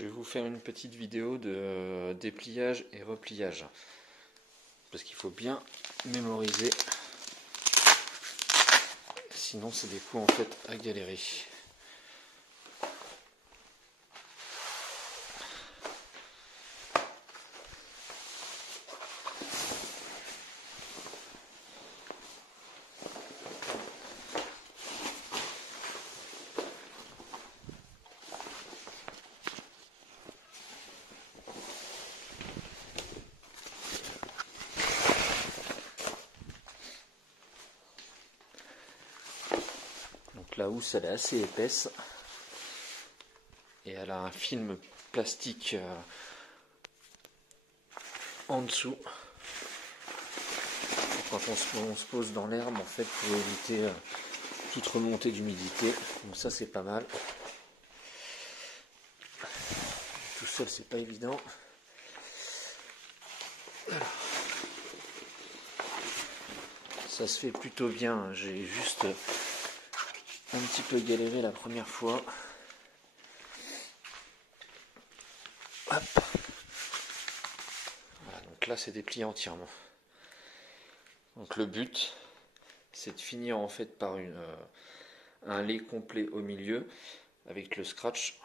Je vais vous faire une petite vidéo de dépliage et repliage. Parce qu'il faut bien mémoriser. Sinon c'est des coups en fait à galérer. Donc la housse elle est assez épaisse et elle a un film plastique en dessous. Quand on se pose dans l'herbe en fait pour éviter toute remontée d'humidité. Donc ça c'est pas mal. Tout seul c'est pas évident. Alors. Ça se fait plutôt bien, j'ai juste un petit peu galéré la première fois. Hop. Voilà, donc là c'est déplié entièrement. Donc le but c'est de finir en fait par un lait complet au milieu avec le scratch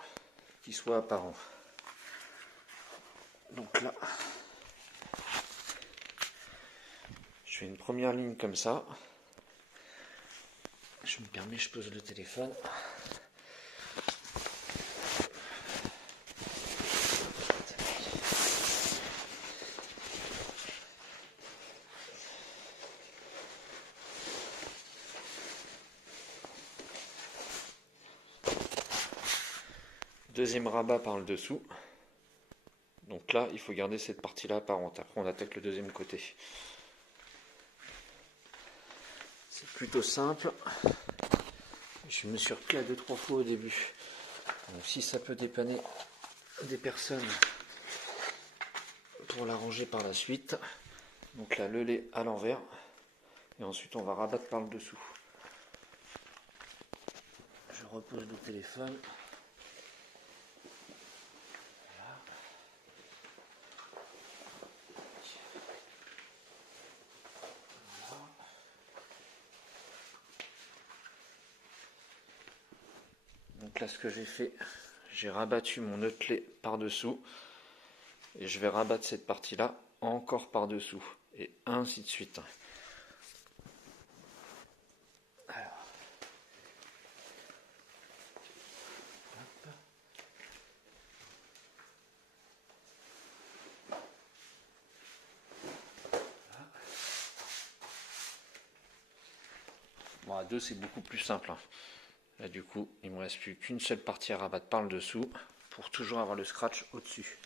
qui soit apparent. Donc là je fais une première ligne comme ça. Je me permets, je pose le téléphone. Deuxième rabat par le dessous. Donc là, il faut garder cette partie-là apparente. Après, on attaque le deuxième côté. C'est plutôt simple. Je me suis repris à 2-3 fois au début. Donc si ça peut dépanner des personnes pour l'arranger par la suite. Donc là, le lait à l'envers. Et ensuite, on va rabattre par le dessous. Je repose le téléphone. Donc là ce que j'ai fait, j'ai rabattu mon nœud lait par dessous et je vais rabattre cette partie là encore par dessous et ainsi de suite. Alors. Hop. Voilà. Bon, à deux c'est beaucoup plus simple. Là du coup il ne me reste plus qu'une seule partie à rabattre par le dessous pour toujours avoir le scratch au-dessus.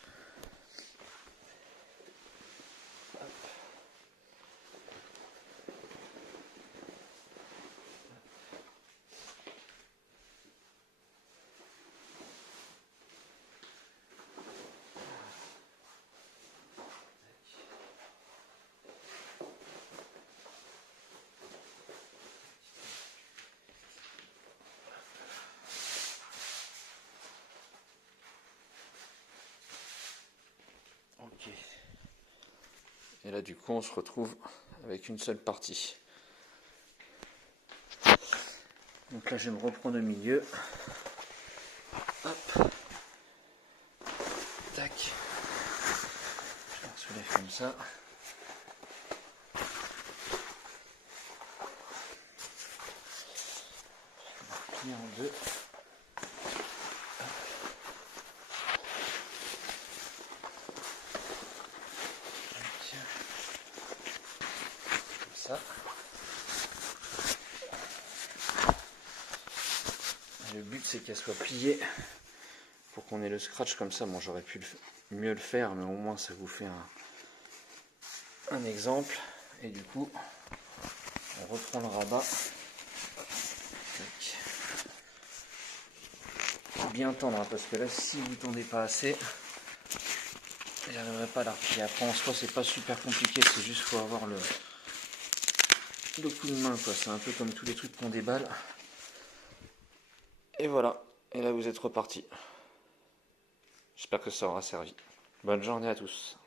Ok. Et là du coup on se retrouve avec une seule partie. Donc là je vais me reprendre au milieu. Hop. Tac. Je la soulève comme ça. Je vais plier en deux. Le but c'est qu'elle soit pliée pour qu'on ait le scratch comme ça. Bon, j'aurais pu mieux le faire, mais au moins ça vous fait un exemple. Et du coup, on reprend le rabat. Bien tendre, hein, parce que là, si vous ne tendez pas assez, j'arriverai pas à la replier. Après, en soi, c'est pas super compliqué, c'est juste qu'il faut avoir le coup de main, quoi. C'est un peu comme tous les trucs qu'on déballe. Et voilà, et là vous êtes reparti. J'espère que ça aura servi. Bonne journée à tous.